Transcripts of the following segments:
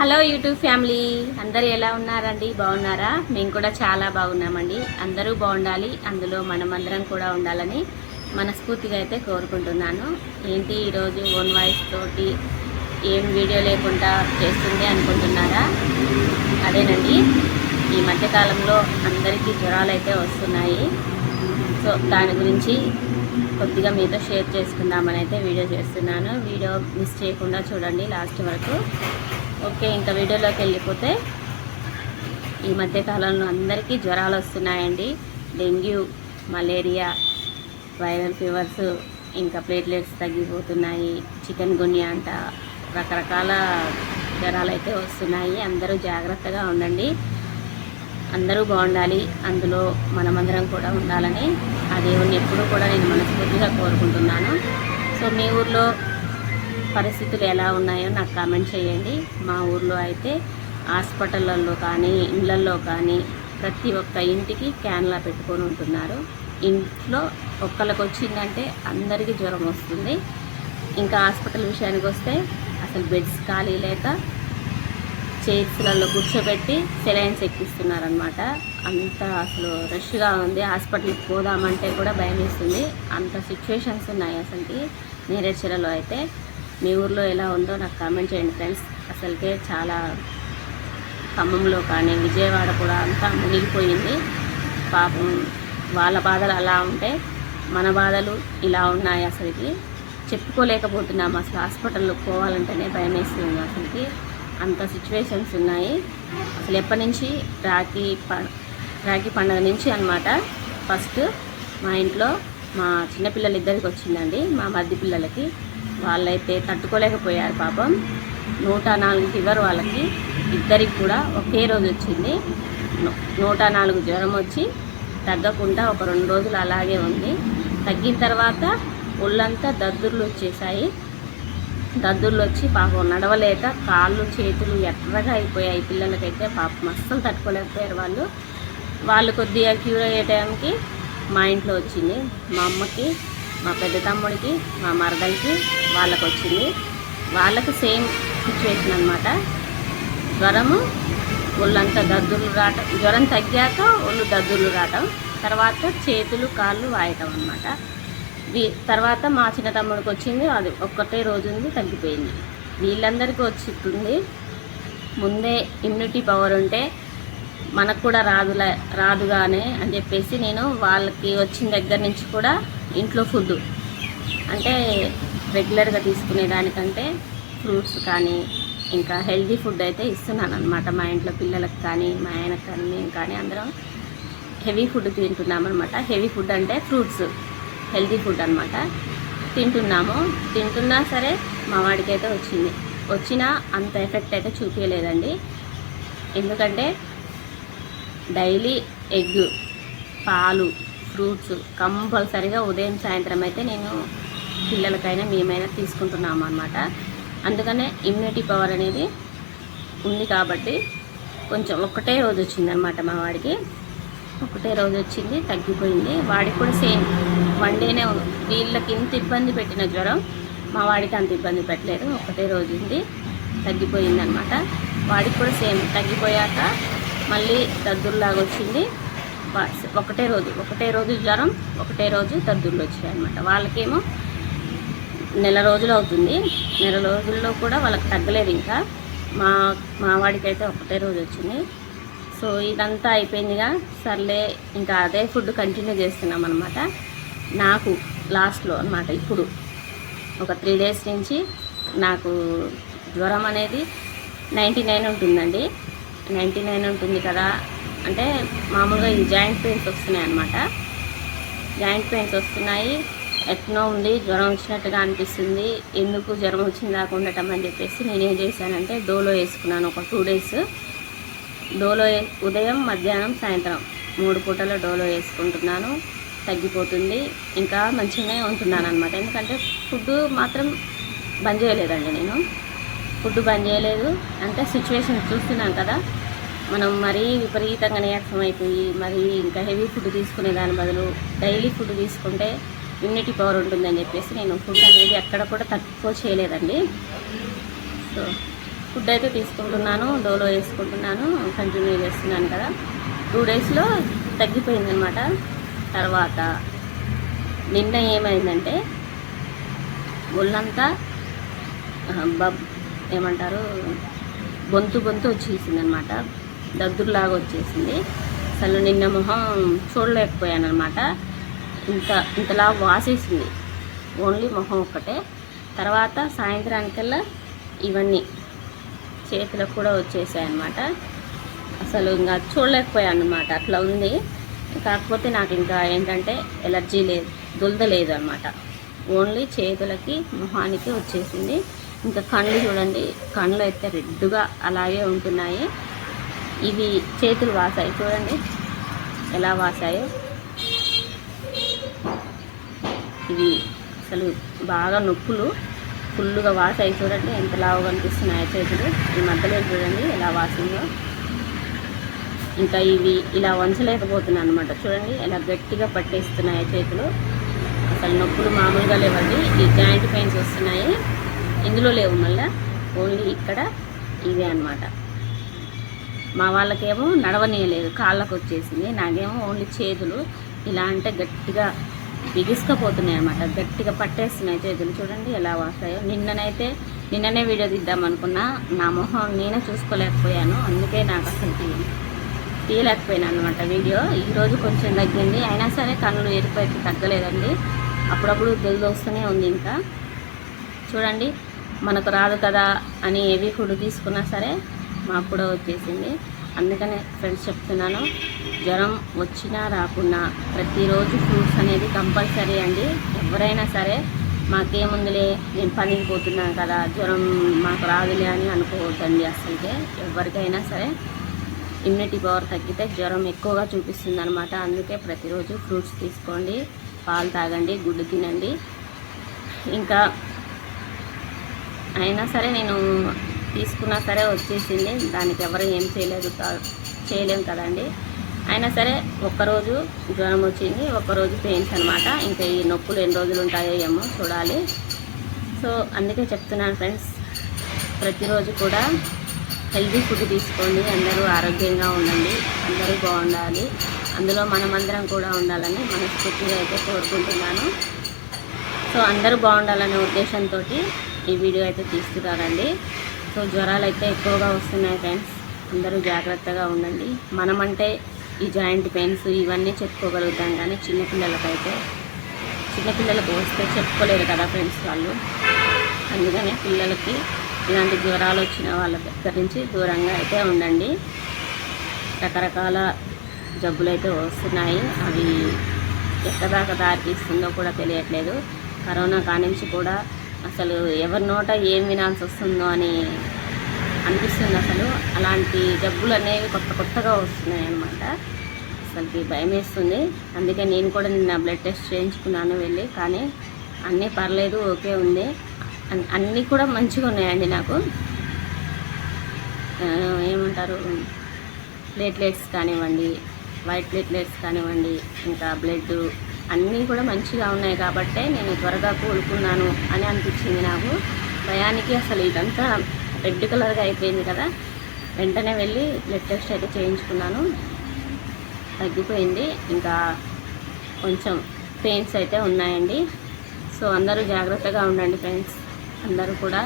Hello YouTube family. అందరు ఎలా ఉన్నారండి? బాగున్నారా? మేము కూడా చాలా బాగున్నామండి. అందరూ బాగుండాలి. అందులో మనమందరం కూడా ఉండాలని మనస్ఫూర్తిగా అయితే కోరుకుంటున్నాను. ఏంటి ఈరోజు ఓన్ వాయిస్ తోటి ఏం వీడియో లేకుండా చేస్తుంది అనుకుంటున్నారా? అదేనండి. ఈ మధ్యకాలంలో అందరికీ జ్వరాలు అయితే వస్తున్నాయి. సో దాని గురించి కొద్దిగా మీతో షేర్ చేసుకుందామని అయితే వీడియో చేస్తున్నాను. వీడియో మిస్ చేయకుండా చూడండి లాస్ట్ వరకు. ఓకే ఇంకా వీడియోలోకి వెళ్ళిపోతే ఈ మధ్యకాలంలో అందరికీ జ్వరాలు వస్తున్నాయండి. డెంగ్యూ మలేరియా వైరల్ ఫీవర్స్ ఇంకా ప్లేట్లెట్స్ తగ్గిపోతున్నాయి. చికెన్ గున్యా అంట రకరకాల జ్వరాలు అయితే వస్తున్నాయి. అందరూ జాగ్రత్తగా ఉండండి. అందరూ బాగుండాలి. అందులో మనమందరం కూడా ఉండాలని ఆ దేవుణ్ణి ఎప్పుడూ కూడా నేను మనస్ఫూర్తిగా కోరుకుంటున్నాను. సో మీ ఊర్లో పరిస్థితులు ఎలా ఉన్నాయో నాకు కామెంట్ చేయండి. మా ఊర్లో అయితే హాస్పిటళ్ళల్లో కానీ ఇళ్ళల్లో కానీ ప్రతి ఒక్క ఇంటికి క్యాన్లా పెట్టుకొని ఉంటున్నారు. ఇంట్లో ఒక్కళ్ళకి వచ్చిందంటే అందరికీ జ్వరం వస్తుంది. ఇంకా హాస్పిటల్ విషయానికి వస్తే అసలు బెడ్స్ ఖాళీ లేక చైర్స్లలో కూర్చోబెట్టి సెలైన్స్ ఎక్కిస్తున్నారనమాట అంత అసలు రష్గా ఉంది. హాస్పిటల్కి పోదామంటే కూడా భయం వేస్తుంది. అంత సిచ్యువేషన్స్ ఉన్నాయి అసలుకి. నేరేచరలో అయితే. మీ ఊర్లో ఎలా ఉందో నాకు కామెంట్ చేయండి ఫ్రెండ్స్. అసలుకే చాలా ఖమ్మంలో కానీ విజయవాడ కూడా అంతా మునిగిపోయింది. పాపం వాళ్ళ బాధలు అలా ఉంటే మన బాధలు ఇలా ఉన్నాయి అసలుకి. చెప్పుకోలేకపోతున్నాం. అసలు హాస్పిటల్లో పోవాలంటేనే భయం వేస్తుంది అసలుకి. అంత సిచ్యువేషన్స్ ఉన్నాయి. అసలు ఎప్పటి నుంచి రాఖీ ప రాఖీ పండుగ నుంచి అనమాట ఫస్ట్ మా ఇంట్లో మా చిన్నపిల్లలు ఇద్దరికి వచ్చిందండి. మా మధ్య పిల్లలకి. వాళ్ళైతే తట్టుకోలేకపోయారు పాపం. నూట నాలుగు ఫీవర్ వాళ్ళకి. ఇద్దరికి కూడా ఒకే రోజు వచ్చింది. నూట నాలుగు జ్వరం వచ్చి తగ్గకుండా ఒక రెండు రోజులు అలాగే ఉంది. తగ్గిన తర్వాత ఒళ్ళంతా దద్దుర్లు వచ్చేసాయి. దద్దుర్లు వచ్చి పాపం నడవలేక కాళ్ళు చేతులు ఎర్రగా అయిపోయాయి. పిల్లలకైతే పాపం అస్సలు తట్టుకోలేకపోయారు వాళ్ళు. వాళ్ళు కొద్దిగా క్యూర్ అయ్యే టైంకి మా ఇంట్లో వచ్చింది. మా అమ్మకి మా పెద్ద తమ్ముడికి మా మరదలకి వాళ్ళకు వచ్చింది వాళ్ళకు సేమ్ సిచ్యువేషన్ అనమాట జ్వరము ఒళ్ళంతా దద్దుర్లు రావటం జ్వరం తగ్గాక ఒళ్ళు దద్దుర్లు రావటం తర్వాత చేతులు కాళ్ళు వాయటం అనమాట తర్వాత మా చిన్న తమ్ముడికి వచ్చింది అది ఒక్కటే రోజు ఉంది తగ్గిపోయింది. వీళ్ళందరికీ వచ్చింది ముందే ఇమ్యూనిటీ పవర్ ఉంటే మనకు కూడా రాదులే రాదుగానే అని చెప్పేసి నేను వాళ్ళకి వచ్చిన దగ్గర నుంచి కూడా ఇంట్లో ఫుడ్ అంటే రెగ్యులర్గా తీసుకునే దానికంటే ఫ్రూట్స్ కానీ ఇంకా హెల్దీ ఫుడ్ అయితే ఇస్తున్నాను అనమాట మా ఇంట్లో పిల్లలకు కానీ మా ఆయనకు కానీ మేము కానీ అందరం హెవీ ఫుడ్ తింటున్నాం అనమాట హెవీ ఫుడ్ అంటే ఫ్రూట్స్ హెల్దీ ఫుడ్ అనమాట తింటున్నాము. తింటున్నా సరే మా వాడికైతే అయితే వచ్చింది. వచ్చినా అంత ఎఫెక్ట్ అయితే చూపించలేదండి ఎందుకంటే డైలీ ఎగ్ పాలు ఫ్రూట్స్ కంపల్సరిగా ఉదయం సాయంత్రం అయితే నేను పిల్లలకైనా మేమైనా తీసుకుంటున్నాము అనమాట అందుకనే ఇమ్యూనిటీ పవర్ అనేది ఉంది కాబట్టి కొంచెం ఒక్కటే రోజు వచ్చిందనమాట మా వాడికి. ఒకటే రోజు వచ్చింది తగ్గిపోయింది. వాడికి కూడా సేమ్. వన్ డేనే వీళ్ళకి ఇంత ఇబ్బంది పెట్టిన జ్వరం మా వాడికి అంత ఇబ్బంది పెట్టలేదు. ఒకటే రోజు ఉంది తగ్గిపోయింది అనమాట వాడికి కూడా సేమ్ తగ్గిపోయాక మళ్ళీ దద్దుర్లాగా వచ్చింది. ఒకటే రోజు ఒకటే రోజు జ్వరం ఒకటే రోజు దద్దుర్లు వచ్చాయి అనమాట వాళ్ళకేమో నెల రోజులు అవుతుంది. నెల రోజుల్లో కూడా వాళ్ళకి తగ్గలేదు ఇంకా. మా మా వాడికైతే ఒకటే రోజు వచ్చింది. సో ఇదంతా అయిపోయిందిగా. సర్లే ఇంకా అదే ఫుడ్ కంటిన్యూ చేస్తున్నాం అనమాట నాకు లాస్ట్లో అనమాట ఇప్పుడు. ఒక త్రీ డేస్ నుంచి నాకు జ్వరం అనేది నైంటీ నైన్ ఉంటుందండి. నైంటీ నైన్ ఉంటుంది కదా. అంటే మామూలుగా ఈ జాయింట్ పెయిన్స్ వస్తున్నాయి అనమాట జాయింట్ పెయిన్స్ వస్తున్నాయి. ఎట్నో ఉంది జ్వరం వచ్చినట్టుగా అనిపిస్తుంది. ఎందుకు జ్వరం వచ్చింది కాకుండా ఉండటం అని చెప్పేసి నేనేం చేశానంటే డోలో వేసుకున్నాను ఒక టూ డేస్. డోలో ఉదయం మధ్యాహ్నం సాయంత్రం. మూడు పూటల డోలో వేసుకుంటున్నాను. తగ్గిపోతుంది. ఇంకా మంచిగానే ఉంటున్నాను అనమాట ఎందుకంటే ఫుడ్ మాత్రం బంద్ చేయలేదండి నేను. ఫుడ్ బంద్ చేయలేదు. అంటే సిచ్యువేషన్ చూస్తున్నాం కదా. మనం మరీ విపరీతంగా నీరసం అయిపోయి మరీ ఇంకా హెవీ ఫుడ్ తీసుకునే దాని బదులు డైలీ ఫుడ్ తీసుకుంటే ఇమ్యూనిటీ పవర్ ఉంటుందని చెప్పేసి నేను ఫుడ్ అనేది ఎక్కడ కూడా తక్కువ చేయలేదండి. సో ఫుడ్ అయితే తీసుకుంటున్నాను డోలో వేసుకుంటున్నాను కంటిన్యూ చేస్తున్నాను కదా. టూ డేస్లో తగ్గిపోయిందనమాట తర్వాత నిన్న ఏమైందంటే ఒళ్ళంతా బబ్ ఏమంటారు గొంతు గొంతు వచ్చేసింది అనమాట వచ్చేసింది. అసలు నిన్న మొహం చూడలేకపోయాను అనమాట ఇంత ఇంతలా వాసేసింది. ఓన్లీ మొహం ఒక్కటే. తర్వాత సాయంత్రానికల్లా ఇవన్నీ చేతులకు కూడా వచ్చేసాయి అనమాట అసలు ఇంకా చూడలేకపోయాను అనమాట అట్లా ఉంది. కాకపోతే నాకు ఇంకా ఏంటంటే ఎలర్జీ లేదు దులదలేదు అనమాట ఓన్లీ చేతులకి మొహానికి వచ్చేసింది. ఇంకా కళ్ళు చూడండి కళ్ళు అయితే రెడ్డుగా అలాగే ఉంటున్నాయి. ఇవి చేతులు వాసాయి. చూడండి ఎలా వాసాయో. ఇవి అసలు బాగా నొప్పులు. ఫుల్గా వాసాయి చూడండి ఎంత లావు కనిపిస్తున్నాయో చేతులు. ఈ మధ్యలో చూడండి ఎలా వాసిందో. ఇంకా ఇవి ఇలా వంచలేకపోతున్నాను అనమాట చూడండి ఎలా గట్టిగా పట్టేస్తున్నాయి చేతులు. అసలు నొప్పులు మామూలుగా లేవండి. ఈ జాయింట్ పెయిన్స్ వస్తున్నాయి. ఇందులో లేవు మళ్ళీ. ఓన్లీ ఇక్కడ ఇవే అన్నమాట. మా వాళ్ళకేమో నడవనీయలేదు. కాళ్ళకు వచ్చేసింది నాకేమో ఓన్లీ చేతులు. ఇలా అంటే గట్టిగా బిగుసుకపోతున్నాయి అనమాట గట్టిగా పట్టేస్తున్నాయి చేతులు. చూడండి ఎలా వస్తాయో నిన్ననైతే నిన్ననే వీడియో తీద్దాం అనుకున్నా. నా మొహం నేనే చూసుకోలేకపోయాను. అందుకే నాకు అసలు తీయలేకపోయాను అనమాట వీడియో. ఈరోజు కొంచెం తగ్గింది. అయినా సరే కన్నులు ఎరుపు తగ్గలేదండి. అప్పుడప్పుడు జల్ది ఉంది ఇంకా. చూడండి మనకు రాదు కదా అని హెవీ ఫుడ్ తీసుకున్నా సరే మాకు కూడా వచ్చేసింది. అందుకనే ఫ్రెండ్స్ చెప్తున్నాను జ్వరం వచ్చినా రాకున్నా ప్రతిరోజు ఫ్రూట్స్ అనేది కంపల్సరీ అండి. ఎవరైనా సరే మాకేముందిలే నేను పనికి పోతున్నాను కదా జ్వరం మాకు రాదులే అని అనుకోవద్దండి అసలుకే. ఎవరికైనా సరే ఇమ్యూనిటీ పవర్ తగ్గితే జ్వరం ఎక్కువగా చూపిస్తుంది అనమాట అందుకే ప్రతిరోజు ఫ్రూట్స్ తీసుకోండి పాలు తాగండి గుడ్డు తినండి. ఇంకా అయినా సరే నేను తీసుకున్నా సరే వచ్చేసింది. దానికి ఎవరు ఏం చేయలేదు చేయలేము చేయలేం కదండి. అయినా సరే ఒక్కరోజు జ్వరం వచ్చింది. ఒక్కరోజు పెయిన్స్ అనమాట ఇంకా ఈ నొప్పులు ఎన్ని రోజులు ఉంటాయో ఏమో చూడాలి. సో అందుకే చెప్తున్నాను ఫ్రెండ్స్ ప్రతిరోజు కూడా హెల్దీ ఫుడ్ తీసుకోండి. అందరూ ఆరోగ్యంగా ఉండండి. అందరూ బాగుండాలి. అందులో మనమందరం కూడా ఉండాలని మనస్ఫూర్తిగా అయితే కోరుకుంటున్నాను. సో అందరూ బాగుండాలనే ఉద్దేశంతో ఈ వీడియో అయితే తీస్తున్నారండి సో జ్వరాలు అయితే ఎక్కువగా వస్తున్నాయి ఫ్రెండ్స్. అందరూ జాగ్రత్తగా ఉండండి. మనమంటే ఈ జాయింట్ పెయిన్స్ ఇవన్నీ చెప్పుకోగలుగుతాం కానీ చిన్నపిల్లలకైతే చిన్నపిల్లలకు వస్తే చెప్పుకోలేరు కదా ఫ్రెండ్స్ వాళ్ళు. అందుకనే పిల్లలకి ఇలాంటి జ్వరాలు వచ్చిన వాళ్ళ దగ్గర నుంచి దూరంగా అయితే ఉండండి. రకరకాల జబ్బులు అయితే వస్తున్నాయి. అవి ఎక్కదాకా దారి తీస్తుందో కూడా తెలియట్లేదు. కరోనా కానించి కూడా అసలు ఎవరి నోట ఏం వినాల్సి వస్తుందో అని అనిపిస్తుంది అసలు. అలాంటి జబ్బులు అనేవి కొత్త కొత్తగా వస్తున్నాయి అన్నమాట అసలుకి భయం వేస్తుంది. అందుకే నేను కూడా నిన్న బ్లడ్ టెస్ట్ చేయించుకున్నాను వెళ్ళి. కానీ అన్నీ పర్లేదు ఓకే ఉంది. అన్- అన్నీ కూడా మంచిగా ఉన్నాయండి నాకు. ఏమంటారు? ప్లేట్లెట్స్ కానివ్వండి వైట్ ప్లేట్లెట్స్ కానివ్వండి ఇంకా బ్లడ్ అన్నీ కూడా మంచిగా ఉన్నాయి కాబట్టే నేను త్వరగా కోలుకున్నాను అని అనిపించింది నాకు. భయానికి అసలు ఇదంతా రెడ్ కలర్గా అయిపోయింది కదా. వెంటనే వెళ్ళి బ్లడ్ టెస్ట్ అయితే చేయించుకున్నాను. తగ్గిపోయింది. ఇంకా కొంచెం పెయిన్స్ అయితే ఉన్నాయండి. సో అందరూ జాగ్రత్తగా ఉండండి ఫ్రెండ్స్. అందరూ కూడా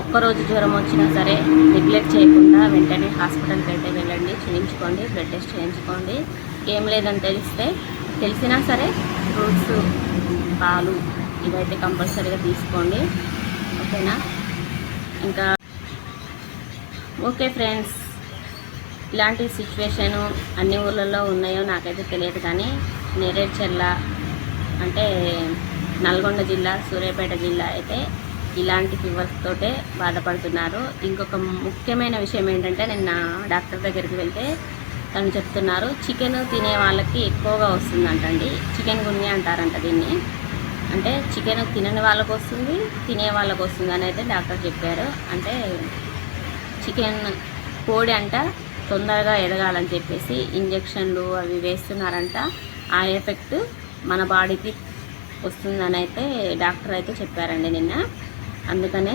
ఒక్కరోజు జ్వరం వచ్చినా సరే నెగ్లెక్ట్ చేయకుండా వెంటనే హాస్పిటల్కి అయితే వెళ్ళండి. చేయించుకోండి బ్లడ్ టెస్ట్ చేయించుకోండి. ఏం లేదని తెలిస్తే తెలిసినా సరే ఫ్రూట్స్ పాలు ఇవైతే కంపల్సరీగా తీసుకోండి. ఓకేనా? ఇంకా ఓకే ఫ్రెండ్స్ ఇలాంటి సిచ్యువేషను అన్ని ఊర్లలో ఉన్నాయో నాకైతే తెలియదు కానీ నేరేడ్చెర్ల అంటే నల్గొండ జిల్లా సూర్యాపేట జిల్లా అయితే ఇలాంటి ఫీవర్స్ తోటే బాధపడుతున్నారు. ఇంకొక ముఖ్యమైన విషయం ఏంటంటే నిన్న డాక్టర్ దగ్గరికి వెళ్తే తను చెప్తున్నారు. చికెన్ తినే వాళ్ళకి ఎక్కువగా వస్తుందంటండి. చికెన్ గున్ని అంటారంట దీన్ని. అంటే చికెన్ తినని వాళ్ళకు వస్తుంది తినే వాళ్ళకు వస్తుంది అని అయితే డాక్టర్ చెప్పారు. అంటే చికెన్ కోడి అంట తొందరగా ఎదగాలని చెప్పేసి ఇంజెక్షన్లు అవి వేస్తున్నారంట. ఆ ఎఫెక్ట్ మన బాడీకి వస్తుందని అయితే డాక్టర్ అయితే చెప్పారండి నిన్న. అందుకనే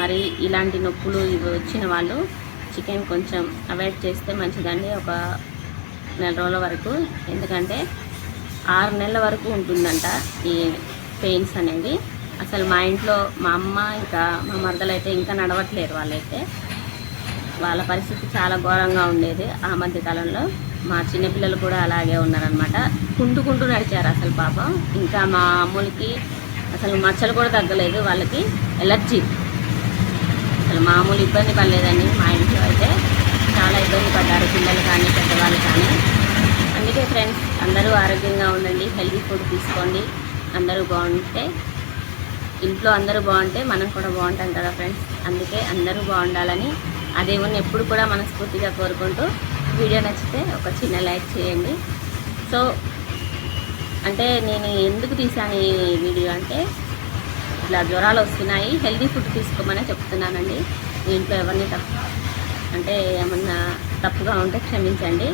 మరి ఇలాంటి నొప్పులు ఇవి వచ్చిన వాళ్ళు చికెన్ కొంచెం అవాయిడ్ చేస్తే మంచిదండి ఒక నెల రోజుల వరకు. ఎందుకంటే ఆరు నెలల వరకు ఉంటుందంట ఈ పెయిన్స్ అనేది అసలు మా ఇంట్లో మా అమ్మ ఇంకా మా మరదలు అయితే ఇంకా నడవట్లేరు వాళ్ళైతే. వాళ్ళ పరిస్థితి చాలా ఘోరంగా ఉండేది ఆ మధ్యకాలంలో మా చిన్నపిల్లలు కూడా అలాగే ఉన్నారనమాట కుంటుకుంటూ నడిచారు అసలు పాపం. ఇంకా మా అమ్ములకి అసలు మచ్చలు కూడా తగ్గలేదు వాళ్ళకి. ఎలర్జీ. అసలు మామూలు ఇబ్బంది పడలేదండి. మా ఇంట్లో అయితే చాలా ఇబ్బంది పడ్డారు పిల్లలు కానీ పెద్దవాళ్ళు కానీ. అందుకే ఫ్రెండ్స్ అందరూ ఆరోగ్యంగా ఉండండి హెల్తీ ఫుడ్ తీసుకోండి. అందరూ బాగుంటే ఇంట్లో అందరూ బాగుంటే మనం కూడా బాగుంటాం కదా ఫ్రెండ్స్. అందుకే అందరూ బాగుండాలని ఆ దేవుణ్ణి ఎప్పుడు కూడా మనస్ఫూర్తిగా కోరుకుంటూ వీడియో నచ్చితే ఒక చిన్న లైక్ చేయండి. సో అంటే నేను ఎందుకు తీసాను ఈ వీడియో అంటే ఇట్లా జ్వరాలు వస్తున్నాయి హెల్దీ ఫుడ్ తీసుకోమని చెప్తున్నానండి. దీంట్లో ఎవరిని తప్పు అంటే ఏమన్నా తప్పుగా ఉంటే క్షమించండి.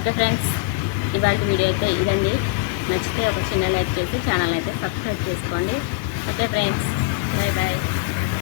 ఓకే ఫ్రెండ్స్ ఇవాళ వీడియో అయితే ఇదండి. నచ్చితే ఒక చిన్న లైక్ చేసి ఛానల్ అయితే సబ్స్క్రైబ్ చేసుకోండి. Okay friends bye bye